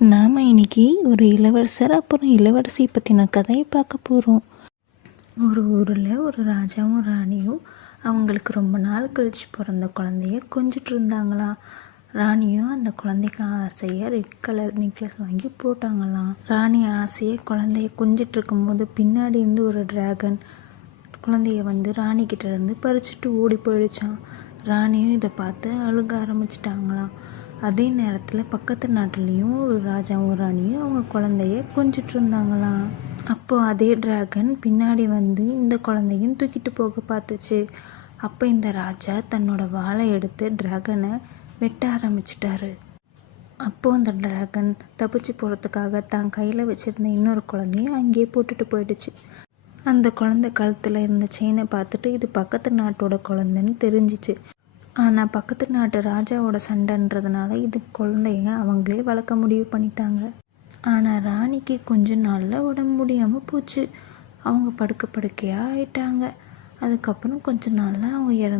நாம் இன்னைக்கு ஒரு இளவரசர் அப்புறம் இளவரசி பற்றின கதையை பார்க்க போகிறோம். ஒரு ஊரில் ஒரு ராஜாவும் ராணியும் அவங்களுக்கு ரொம்ப நாள் கழித்து பிறந்த குழந்தைய கொஞ்சிட்டு இருந்தாங்களாம். ராணியும் அந்த குழந்தைக்கு ஆசையாக ரெட் கலர் நெக்லஸ் வாங்கி போட்டாங்களாம். ராணி ஆசையை குழந்தைய கொஞ்சிட்டு இருக்கும்போது பின்னாடி இருந்து ஒரு டிராகன் குழந்தைய ராணிக்கிட்ட இருந்து பறிச்சுட்டு ஓடி போயிடுச்சான். ராணியும் இதை பார்த்து அழுக ஆரம்பிச்சிட்டாங்களாம். அதே நேரத்தில் பக்கத்து நாட்டிலையும் ஒரு ராஜாவும் ராணியும் அவங்க குழந்தைய கொஞ்சிட்டு இருந்தாங்களாம். அப்போது அதே டிராகன் பின்னாடி இந்த குழந்தையும் தூக்கிட்டு போக பார்த்துச்சு. அப்போ இந்த ராஜா தன்னோட வாளை எடுத்து டிராகனை வெட்ட ஆரம்பிச்சிட்டாரு. அப்போது அந்த டிராகன் தப்பிச்சு போகிறதுக்காக தான் கையில் வச்சுருந்த இன்னொரு குழந்தையும் அங்கேயே போட்டுட்டு போயிடுச்சு. அந்த குழந்தை கழுத்தில் இருந்த செயினை பார்த்துட்டு இது பக்கத்து நாட்டோட குழந்தைன்னு தெரிஞ்சிச்சு. ஆனால் பக்கத்து நாட்டு ராஜாவோட சண்டைன்றதுனால இது குழந்தைய அவங்களே வளர்க்க முடிவு பண்ணிட்டாங்க. ஆனால் ராணிக்கு கொஞ்ச நாளில் உடம்பு முடியாமல் போச்சு. அவங்க படுக்கையாக ஆயிட்டாங்க. அதுக்கப்புறம் கொஞ்ச நாளில் அவங்க இறந்து